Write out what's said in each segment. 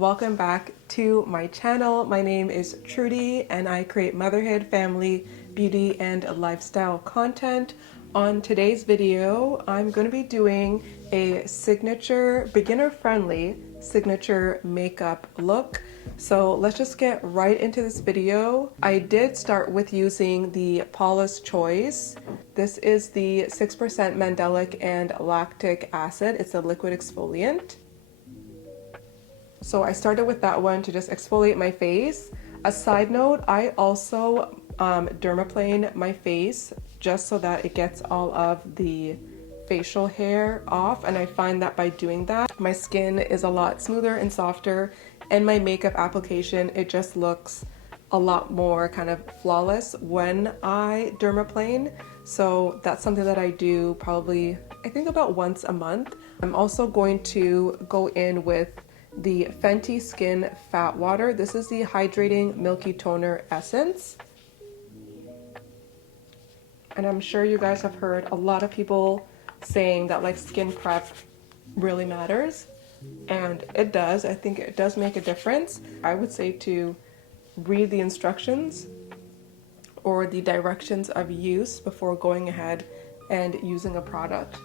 welcome back to my channel. My name is Trudy and I create motherhood, family, beauty, and lifestyle content. On today's video, I'm going to be doing a signature, beginner-friendly signature makeup look. So let's just get right into this video. I did start with using the Paula's Choice. This is the 6% mandelic and lactic acid. It's a liquid exfoliant. So I started with that one to just exfoliate my face. A side note, I also dermaplane my face just so that it gets all of the facial hair off, and I find that by doing that, my skin is a lot smoother and softer, and my makeup application, it just looks a lot more kind of flawless when I dermaplane. So that's something that I do probably, I think about once a month. I'm also going to go in with the Fenty Skin Fat Water. This is the Hydrating Milky Toner Essence. And I'm sure you guys have heard a lot of people saying that like skin prep really matters. And it does. I think it does make a difference. I would say to read the instructions or the directions of use before going ahead and using a product.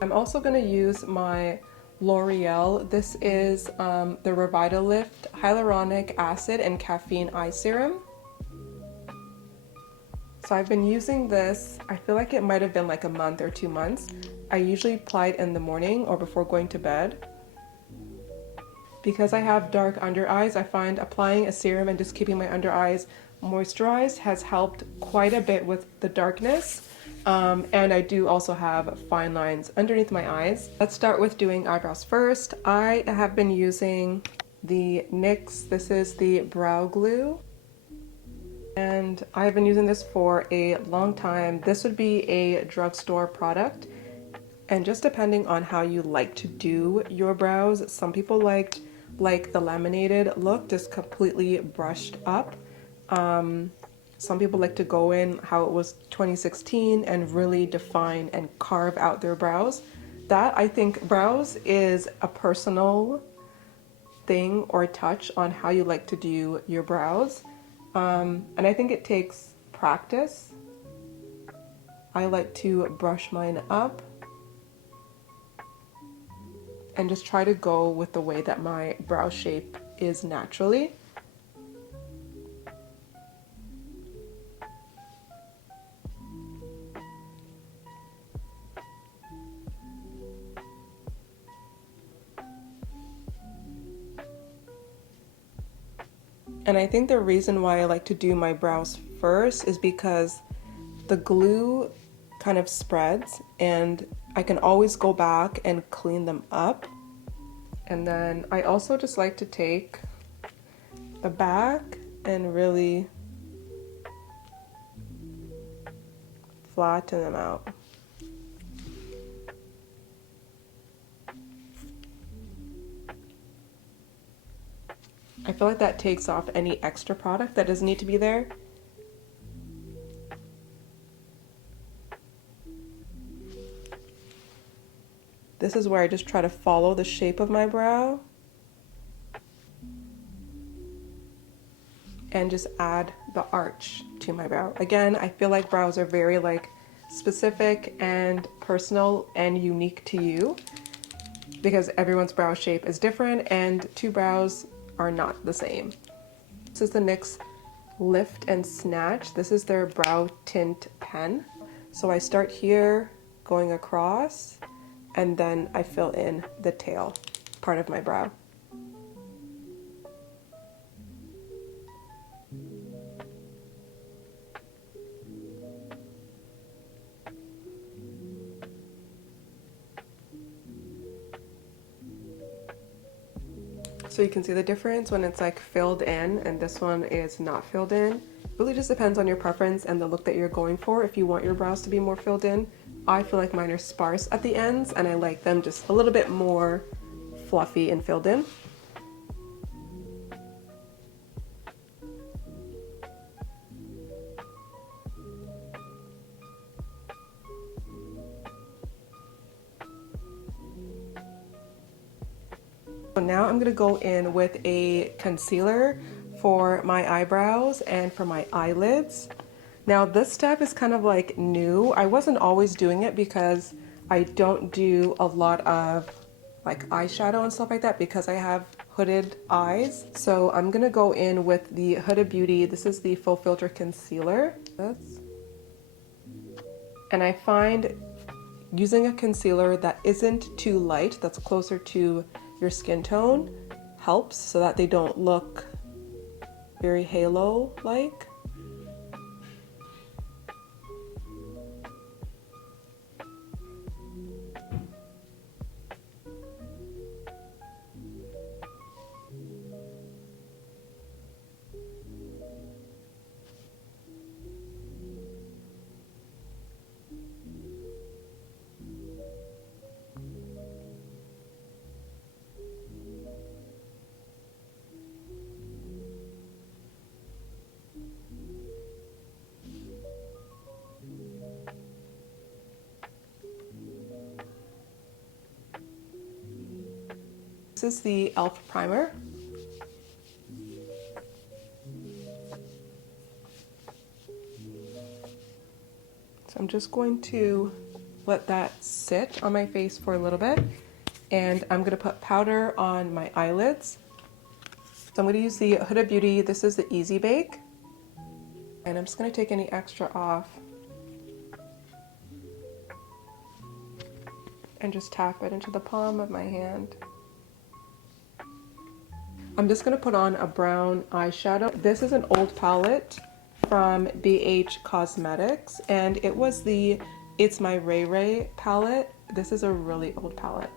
I'm also going to use my L'Oreal. This is the Revitalift Hyaluronic Acid and Caffeine Eye Serum. So I've been using this, I feel like it might have been like a month or 2 months. I usually apply it in the morning or before going to bed. Because I have dark under eyes, I find applying a serum and just keeping my under eyes moisturized has helped quite a bit with the darkness. And I do also have fine lines underneath my eyes. Let's start with doing eyebrows first. I have been using the NYX, this is the brow glue. And I've been using this for a long time. This would be a drugstore product. And just depending on how you like to do your brows, some people like the laminated look, just completely brushed up. Some people like to go in how it was 2016 and really define and carve out their brows. That, I think, brows is a personal thing or touch on how you like to do your brows. And I think it takes practice. I like to brush mine up and just try to go with the way that my brow shape is naturally. And I think the reason why I like to do my brows first is because the glue kind of spreads and I can always go back and clean them up. And then I also just like to take the back and really flatten them out. I feel like that takes off any extra product that doesn't need to be there. This is where I just try to follow the shape of my brow and just add the arch to my brow. Again, I feel like brows are very like specific and personal and unique to you because everyone's brow shape is different and two brows are not the same. This is the NYX Lift and Snatch. This is their brow tint pen. So I start here going across and then I fill in the tail part of my brow. So you can see the difference when it's like filled in and this one is not filled in. It really just depends on your preference and the look that you're going for. If you want your brows to be more filled in, I feel like mine are sparse at the ends and I like them just a little bit more fluffy and filled in. So now I'm gonna go in with a concealer for my eyebrows and for my eyelids. Now this step is kind of like new. I wasn't always doing it because I don't do a lot of like eyeshadow and stuff like that because I have hooded eyes. So I'm gonna go in with the Huda Beauty. This is the Full Filter Concealer. And I find using a concealer that isn't too light, that's closer to your skin tone, helps so that they don't look very halo-like. This is the e.l.f. primer. So I'm just going to let that sit on my face for a little bit, and I'm going to put powder on my eyelids. So I'm going to use the Huda Beauty. This is the Easy Bake, and I'm just going to take any extra off and just tap it into the palm of my hand. I'm just going to put on a brown eyeshadow. This is an old palette from BH Cosmetics, and it was the It's My Ray Ray palette. This is a really old palette.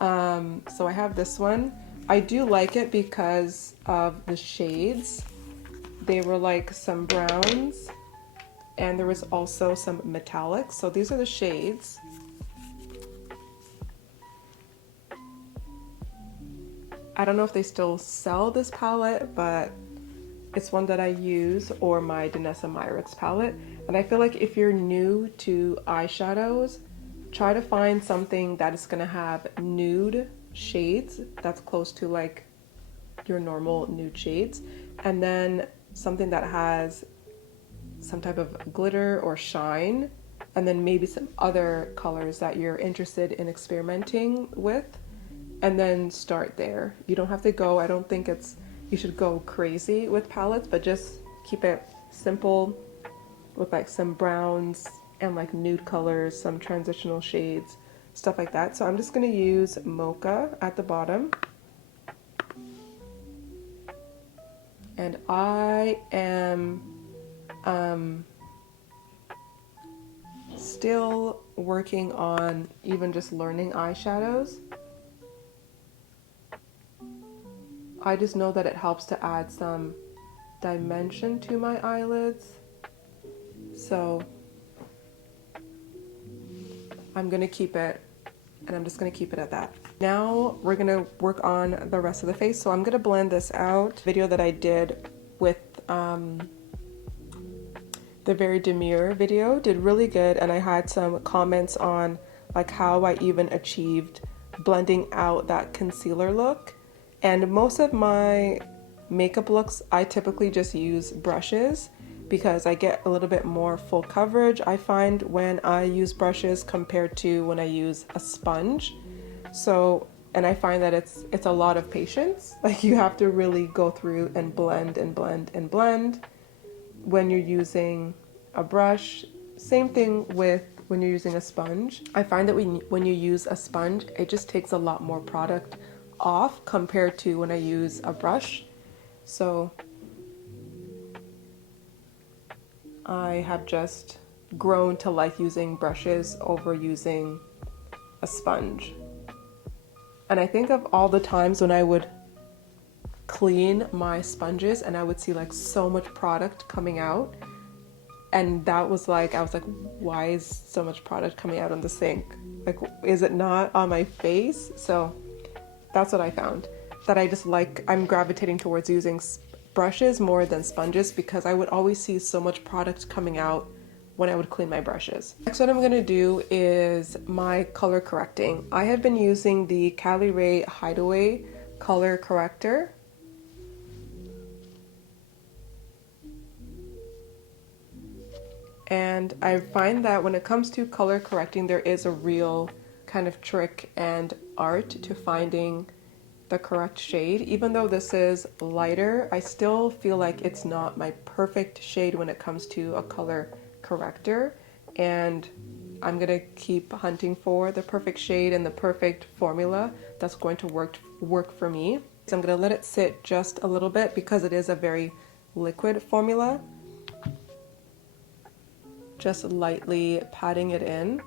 So I have this one. I do like it because of the shades. They were like some browns, and there was also some metallics. So these are the shades. I don't know if they still sell this palette, but it's one that I use, or my Danessa Myricks palette. And I feel like if you're new to eyeshadows, try to find something that is gonna have nude shades that's close to like your normal nude shades, and then something that has some type of glitter or shine, and then maybe some other colors that you're interested in experimenting with, and then start there. You don't have to go, I don't think you should go crazy with palettes, but just keep it simple with like some browns and like nude colors, some transitional shades, stuff like that. So I'm just gonna use Mocha at the bottom. And I am still working on even just learning eyeshadows. I just know that it helps to add some dimension to my eyelids. So I'm gonna keep it, and I'm just gonna keep it at that. Now we're gonna work on the rest of the face. So I'm gonna blend this out. Video that I did with the Very Demure video did really good, and I had some comments on like how I even achieved blending out that concealer look. And most of my makeup looks, I typically just use brushes because I get a little bit more full coverage, I find, when I use brushes compared to when I use a sponge. So, and I find that it's a lot of patience. Like, you have to really go through and blend and blend and blend when you're using a brush. Same thing with when you're using a sponge. I find that when you use a sponge, it just takes a lot more product off compared to when I use a brush. So I have just grown to like using brushes over using a sponge. And I think of all the times when I would clean my sponges and I would see like so much product coming out, and that was like, I was like, why is so much product coming out on the sink? Like, is it not on my face? So that's what I found, that I just like, I'm gravitating towards using brushes more than sponges because I would always see so much product coming out when I would clean my brushes. Next, what I'm gonna do is my color correcting. I have been using the Cali Ray Hideaway color corrector. And I find that when it comes to color correcting, there is a real kind of trick and art to finding the correct shade. Even though this is lighter, I still feel like it's not my perfect shade when it comes to a color corrector. And I'm gonna keep hunting for the perfect shade and the perfect formula that's going to work for me. So I'm gonna let it sit just a little bit because it is a very liquid formula. Just lightly patting it in.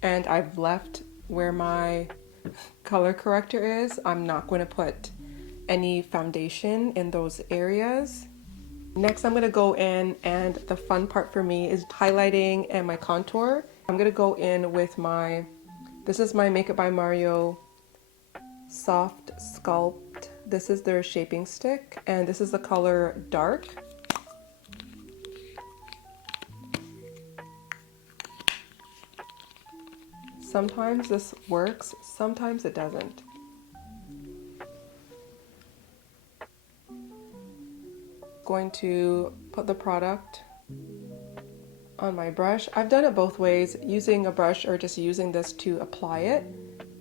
And I've left where my color corrector is. I'm not going to put any foundation in those areas. Next, I'm going to go in, and the fun part for me is highlighting and my contour. I'm going to go in with this is my Make It by Mario Soft Sculpt. This is their shaping stick, and this is the color Dark. Sometimes this works, sometimes it doesn't. Going to put the product on my brush. I've done it both ways, using a brush or just using this to apply it.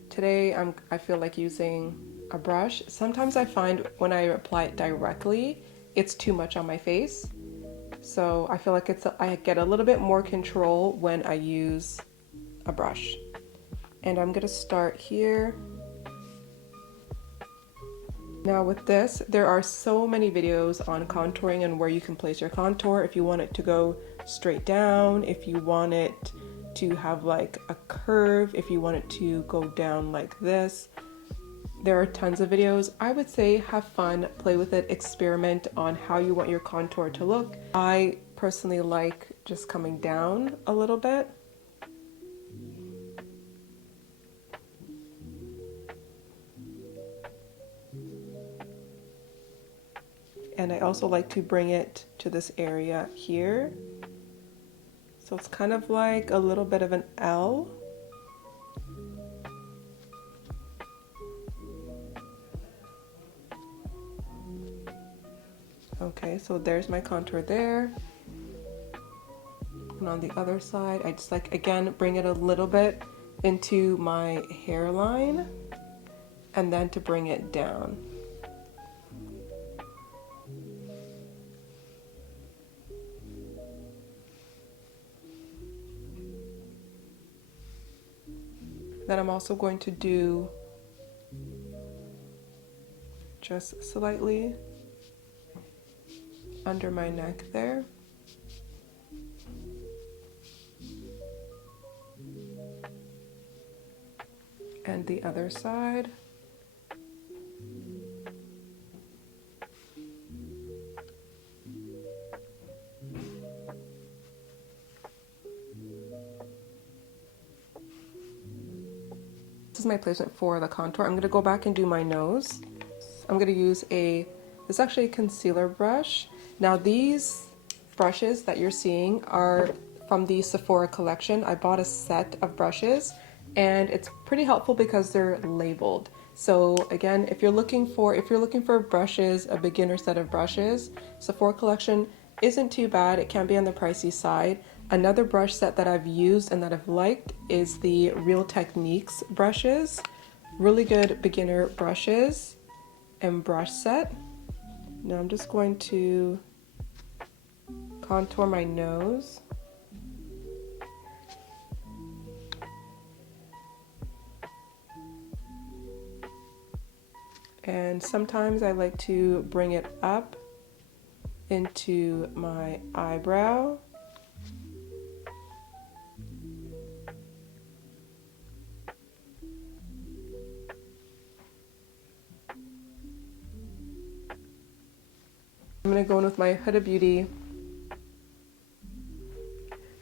Today I feel like using a brush. Sometimes I find when I apply it directly, it's too much on my face. So I feel like I get a little bit more control when I use a brush. And I'm gonna start here. Now with this, there are so many videos on contouring and where you can place your contour. If you want it to go straight down, if you want it to have like a curve, if you want it to go down like this. There are tons of videos. I would say have fun, play with it, experiment on how you want your contour to look. I personally like just coming down a little bit. And I also like to bring it to this area here. So it's kind of like a little bit of an L. Okay, so there's my contour there. And on the other side, I just like, again, bring it a little bit into my hairline and then to bring it down. Then I'm also going to do just slightly under my neck there. And the other side. This is my placement for the contour. I'm going to go back and do my nose. I'm going to use this is actually a concealer brush. Now these brushes that you're seeing are from the Sephora collection. I bought a set of brushes and it's pretty helpful because they're labeled. So again, if you're looking for brushes, a beginner set of brushes, Sephora collection isn't too bad. It can be on the pricey side. Another brush set that I've used and that I've liked is the Real Techniques brushes. Really good beginner brushes and brush set. Now I'm just going to contour my nose. And sometimes I like to bring it up into my eyebrow. I'm going to go in with my Huda Beauty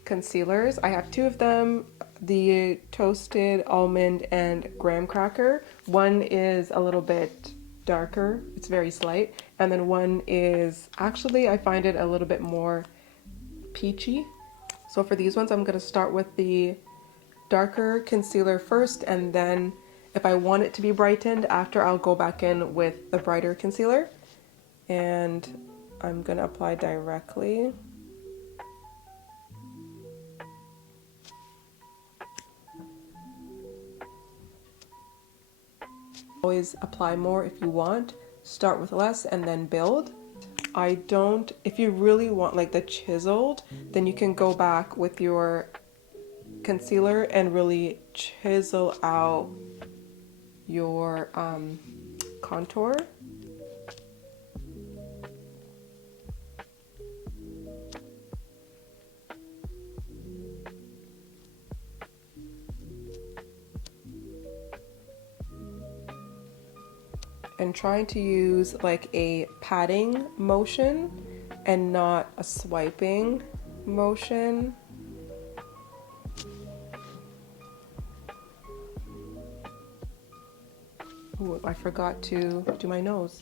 concealers. I have two of them, the toasted almond and graham cracker. One is a little bit darker, it's very slight, and then one is actually, I find it a little bit more peachy. So for these ones, I'm going to start with the darker concealer first, and then if I want it to be brightened after, I'll go back in with the brighter concealer. And I'm going to apply directly. Always apply more if you want. Start with less and then build. I don't, if you really want like the chiseled, then you can go back with your concealer and really chisel out your contour. And trying to use like a patting motion and not a swiping motion. Ooh, I forgot to do my nose.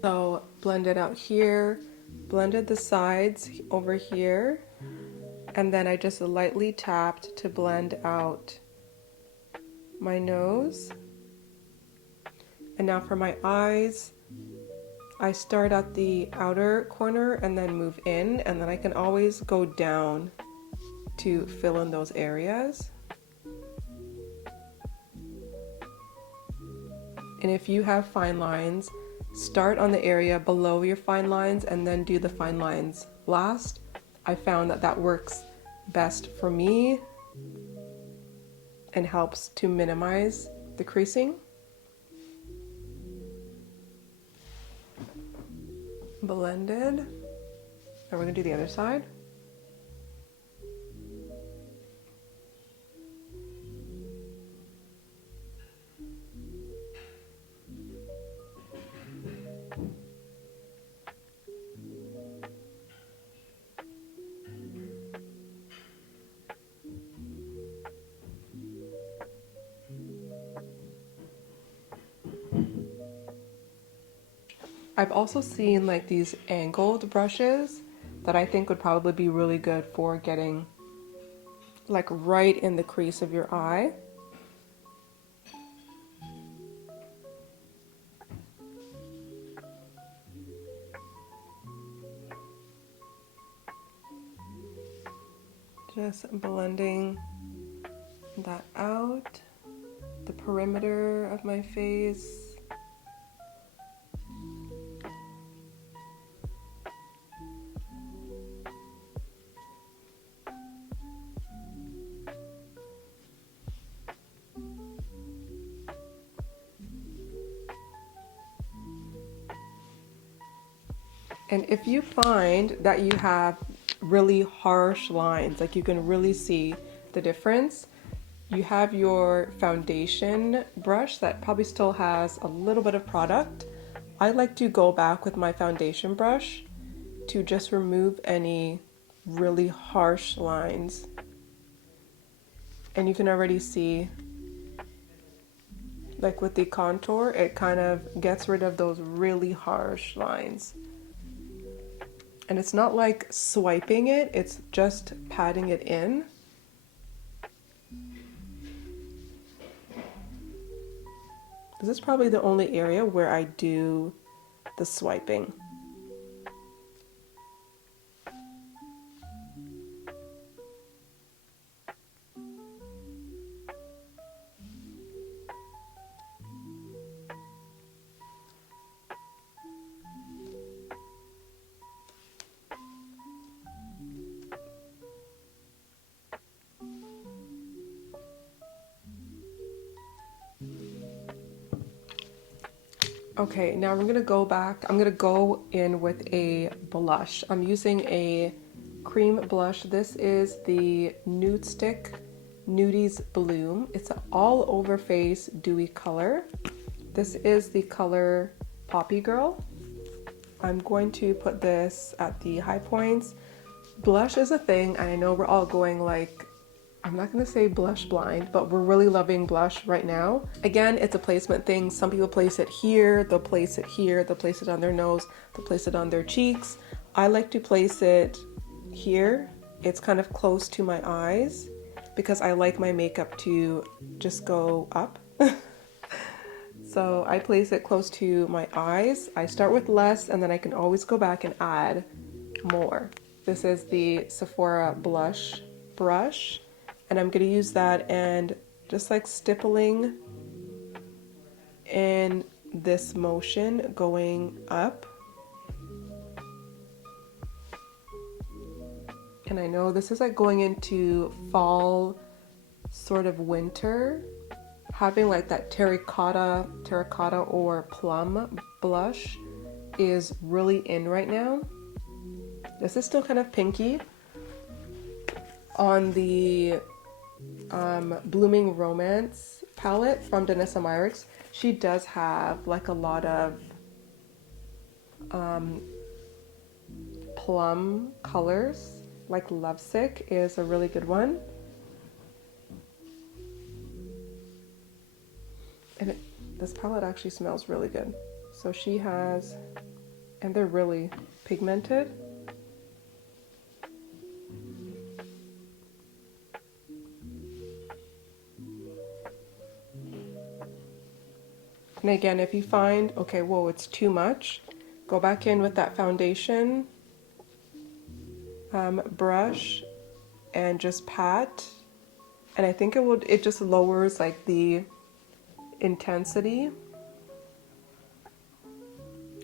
So blend it out here, blended the sides over here, and then I just lightly tapped to blend out my nose. And now for my eyes, I start at the outer corner and then move in, and then I can always go down to fill in those areas. And if you have fine lines, start on the area below your fine lines and then do the fine lines last. I found that that works best for me and helps to minimize the creasing. Blended. Now we're gonna do the other side. I've also seen like these angled brushes that I think would probably be really good for getting like right in the crease of your eye. Just blending that out, the perimeter of my face. And if you find that you have really harsh lines, like you can really see the difference, you have your foundation brush that probably still has a little bit of product. I like to go back with my foundation brush to just remove any really harsh lines. And you can already see, like with the contour, it kind of gets rid of those really harsh lines. And it's not like swiping it, it's just patting it in. This is probably the only area where I do the swiping. Okay, now we're gonna go back. I'm gonna go in with a blush. I'm using a cream blush. This is the Nude Stick Nudies Bloom. It's an all over face dewy color. This is the color Poppy Girl. I'm going to put this at the high points. Blush is a thing, and I know we're all going like, I'm not gonna say blush blind, but we're really loving blush right now. Again, it's a placement thing. Some people place it here, they'll place it here, they'll place it on their nose, they'll place it on their cheeks. I like to place it here. It's kind of close to my eyes because I like my makeup to just go up. So I place it close to my eyes. I start with less and then I can always go back and add more. This is the Sephora blush brush, and I'm going to use that and just like stippling in this motion going up. And I know this is like going into fall, sort of winter. Having like that terracotta or plum blush is really in right now. This is still kind of pinky. On the Blooming Romance palette from Danessa Myricks, she does have like a lot of plum colors, like Lovesick is a really good one. And this palette actually smells really good. So she has, and they're really pigmented. And again, if you find, okay, whoa, it's too much, go back in with that foundation brush and just pat. And I think it just lowers like the intensity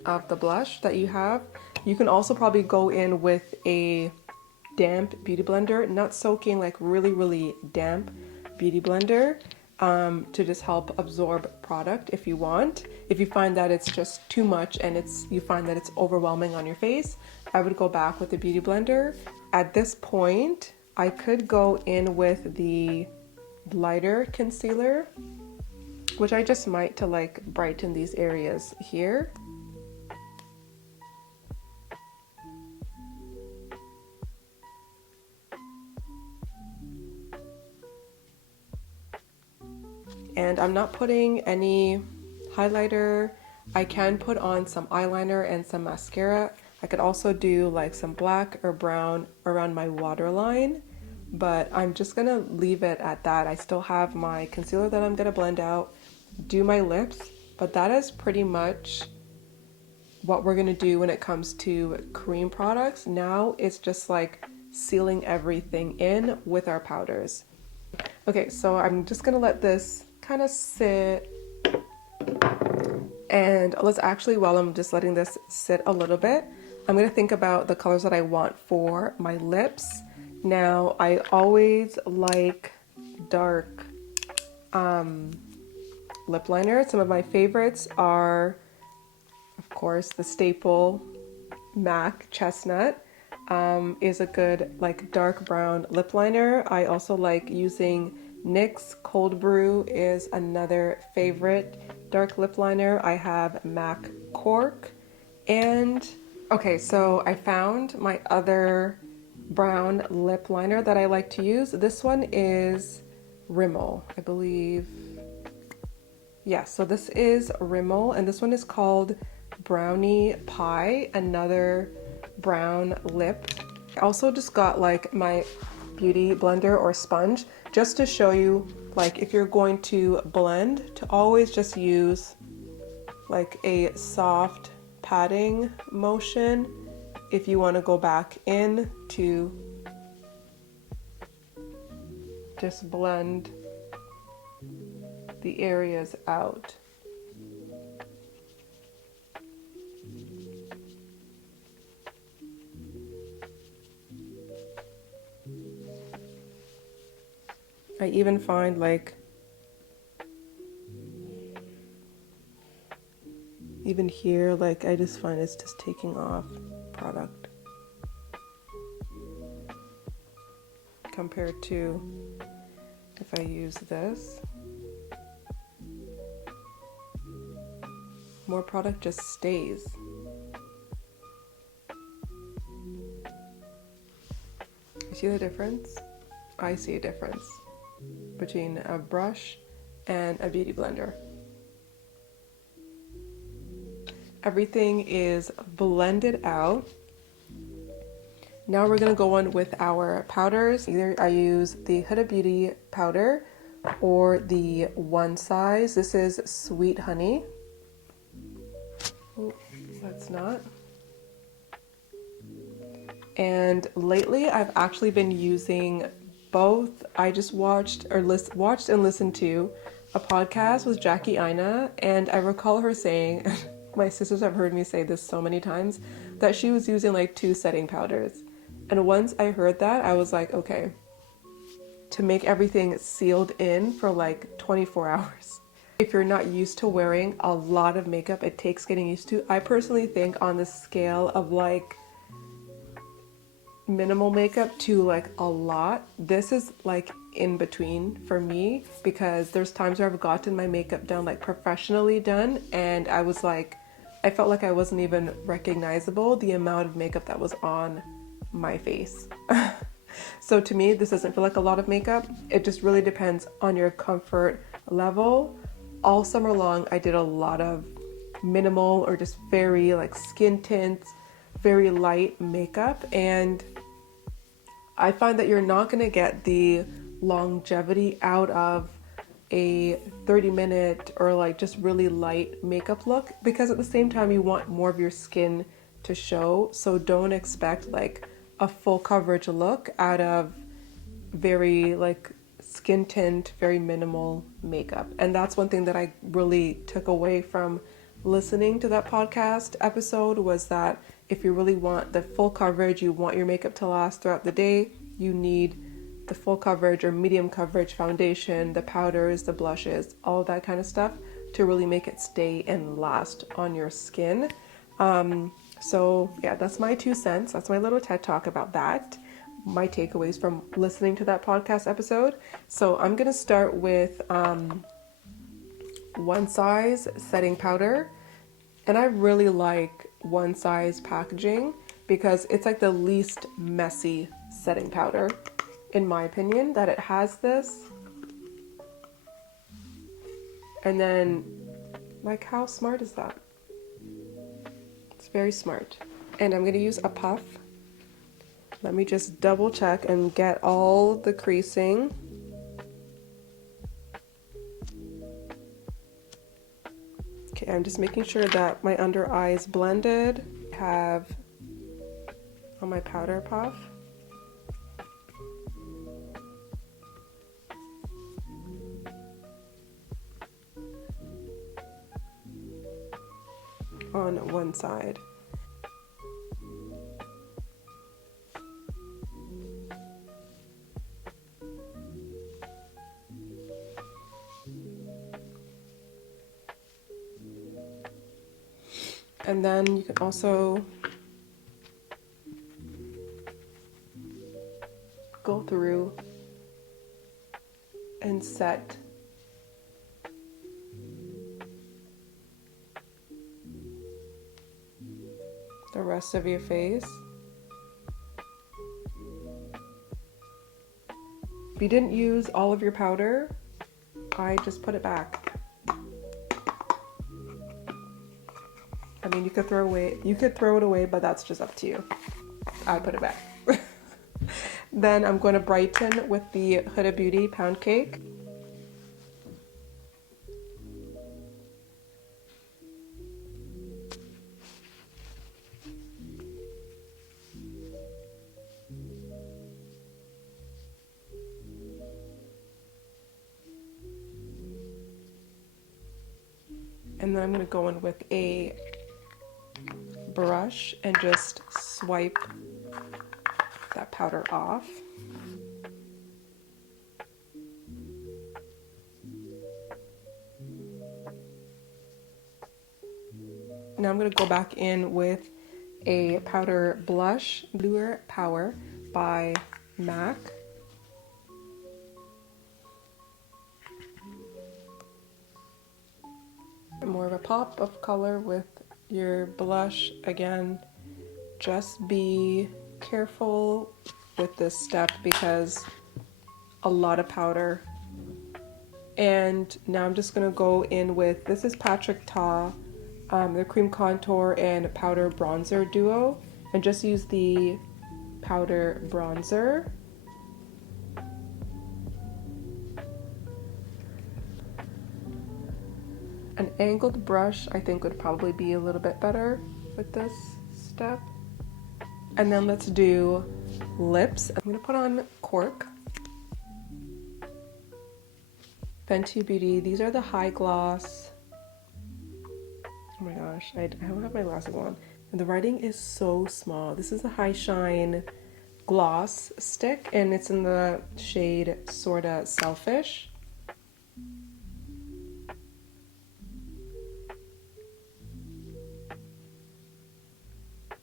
of the blush that you have. You can also probably go in with a damp beauty blender, not soaking, like really, really damp beauty blender, to just help absorb product if you want. If you find that it's just too much and you find that it's overwhelming on your face, I would go back with the beauty blender. At this point, I could go in with the lighter concealer, which I just might to like brighten these areas here. And I'm not putting any highlighter. I can put on some eyeliner and some mascara. I could also do like some black or brown around my waterline, but I'm just gonna leave it at that. I still have my concealer that I'm gonna blend out, do my lips, but that is pretty much what we're gonna do when it comes to cream products. Now it's just like sealing everything in with our powders. Okay, so I'm just gonna let this kind of sit, and let's actually, while I'm just letting this sit a little bit, I'm gonna think about the colors that I want for my lips. Now, I always like dark lip liner. Some of my favorites are, of course, the staple MAC Chestnut is a good like dark brown lip liner. I also like using NYX Cold Brew is another favorite dark lip liner. I have MAC Cork, and okay, so I found my other brown lip liner that I like to use. This one is Rimmel, I believe. Yeah, so this is Rimmel, and this one is called Brownie Pie, another brown lip. I also just got like my beauty blender or sponge just to show you, like, if you're going to blend, to always just use like a soft patting motion if you want to go back in to just blend the areas out. I even find like Even here, like, I just find it's just taking off product compared to if I use this. More product just stays. You see the difference? I see a difference between a brush and a beauty blender. Everything is blended out. Now we're gonna go on with our powders. Either I use the Huda Beauty powder or the One Size. This is Sweet Honey. Oh, that's not. And lately I've actually been using both. I just watched and listened to a podcast with Jackie Aina, and I recall her saying, my sisters have heard me say this so many times, that she was using like 2 setting powders. And once I heard that, I was like, okay, to make everything sealed in for like 24 hours. If you're not used to wearing a lot of makeup, it takes getting used to. I personally think on the scale of like minimal makeup to like a lot, this is like in between for me, because there's times where I've gotten my makeup done like professionally done, and I was like, I felt like I wasn't even recognizable the amount of makeup that was on my face. So to me, this doesn't feel like a lot of makeup. It just really depends on your comfort level. All summer long, I did a lot of minimal or just very like skin tints, very light makeup, and I find that you're not going to get the longevity out of a 30-minute or like just really light makeup look, because at the same time you want more of your skin to show. So don't expect like a full coverage look out of very like skin tint, very minimal makeup. And that's one thing that I really took away from listening to that podcast episode, was that if you really want the full coverage, you want your makeup to last throughout the day, you need the full coverage or medium coverage foundation, the powders, the blushes, all that kind of stuff to really make it stay and last on your skin. So yeah, that's my 2 cents. That's my little TED talk about that. My takeaways from listening to that podcast episode. So I'm gonna start with One Size setting powder. And I really like One Size packaging because it's like the least messy setting powder, in my opinion, that it has this. And then, like, how smart is that? It's very smart. And I'm gonna use a puff. Let me just double check and get all the creasing. Okay, I'm just making sure that my under eye is blended. I have on my powder puff. On one side. And then you can also go through and set the rest of your face. If you didn't use all of your powder, I just put it back. I mean, you could throw it away, but that's just up to you. I put it back. Then I'm going to brighten with the Huda Beauty Pound Cake. And then I'm going to go in with a brush and just swipe that powder off. Now I'm going to go back in with a powder blush, Lure Power by MAC. More of a pop of color with your blush. Again, just be careful with this step because a lot of powder. And now I'm just going to go in with, this is Patrick Ta, the Cream Contour and Powder Bronzer Duo, and just use the powder bronzer. An angled brush I think would probably be a little bit better with this step. And then let's do lips. I'm going to put on Cork. Fenty Beauty, these are the high gloss. Oh my gosh, I don't have my glasses on. And the writing is so small. This is a high shine gloss stick and it's in the shade Sorta Selfish.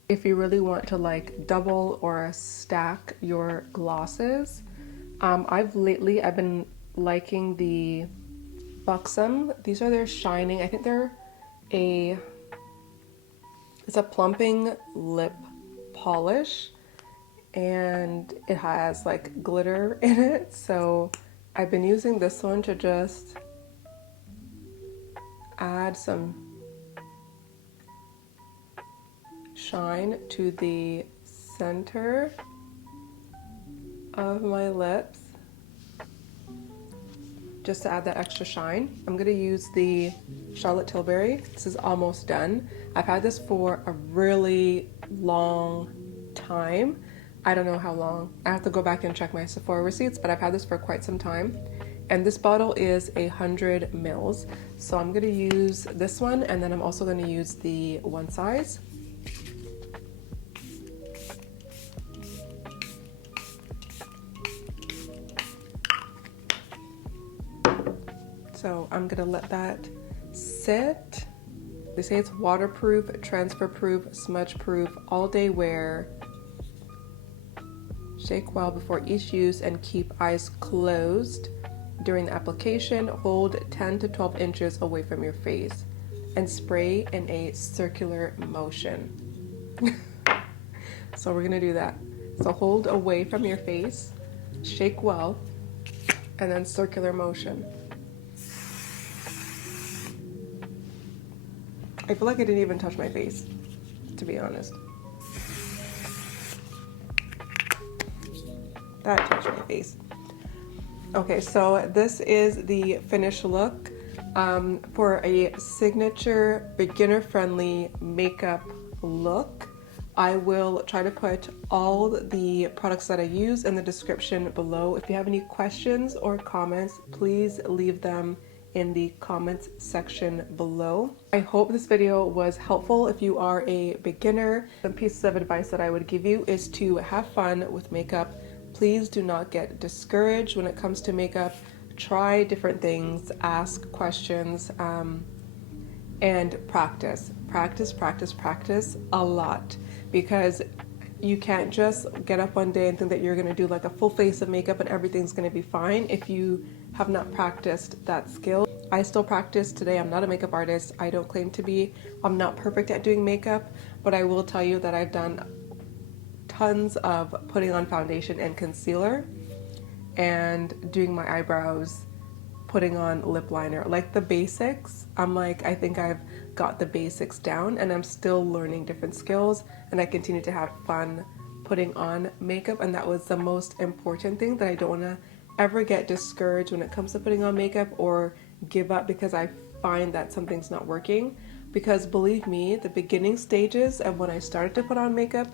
If you really want to like double or stack your glosses, I've been liking the Buxom. These are their shining, I think they're it's a plumping lip polish and it has like glitter in it. So I've been using this one to just add some shine to the center of my lips, just to add that extra shine. I'm gonna use the Charlotte Tilbury. This is almost done. I've had this for a really long time. I don't know how long. I have to go back and check my Sephora receipts, but I've had this for quite some time. And this bottle is 100 mils. So I'm gonna use this one, and then I'm also gonna use the one size. So I'm gonna let that sit. They say it's waterproof, transfer proof, smudge proof, all day wear. Shake well before each use and keep eyes closed. During the application, hold 10 to 12 inches away from your face and spray in a circular motion. So we're gonna do that. So hold away from your face, shake well, and then circular motion. I feel like I didn't even touch my face, to be honest. That touched my face. Okay, so this is the finished look for a signature beginner-friendly makeup look. I will try to put all the products that I use in the description below. If you have any questions or comments, please leave them in the comments section below. I hope this video was helpful. If you are a beginner, some pieces of advice that I would give you is to have fun with makeup. Please do not get discouraged when it comes to makeup. Try different things, ask questions, and practice a lot, because you can't just get up one day and think that you're gonna do like a full face of makeup and everything's gonna be fine if you have not practiced that skill. I still practice today. I'm not a makeup artist. I don't claim to be. I'm not perfect at doing makeup, but I will tell you that I've done tons of putting on foundation and concealer and doing my eyebrows, putting on lip liner, like the basics. I think I've got the basics down, and I'm still learning different skills, and I continue to have fun putting on makeup, and that was the most important thing, that I don't want to ever get discouraged when it comes to putting on makeup or give up because I find that something's not working. Because believe me, the beginning stages of when I started to put on makeup,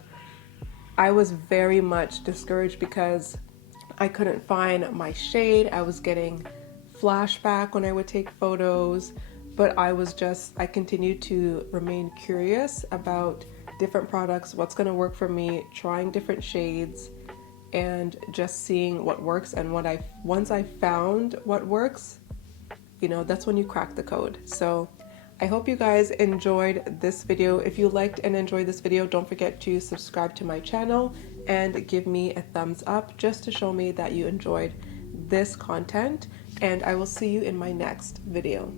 I was very much discouraged because I couldn't find my shade. I was getting flashback when I would take photos, but I continued to remain curious about different products, what's gonna work for me, trying different shades, and just seeing what works. And once I found what works, that's when you crack the code. So I hope you guys enjoyed this video. If you liked and enjoyed this video, don't forget to subscribe to my channel and give me a thumbs up just to show me that you enjoyed this content, and I will see you in my next video.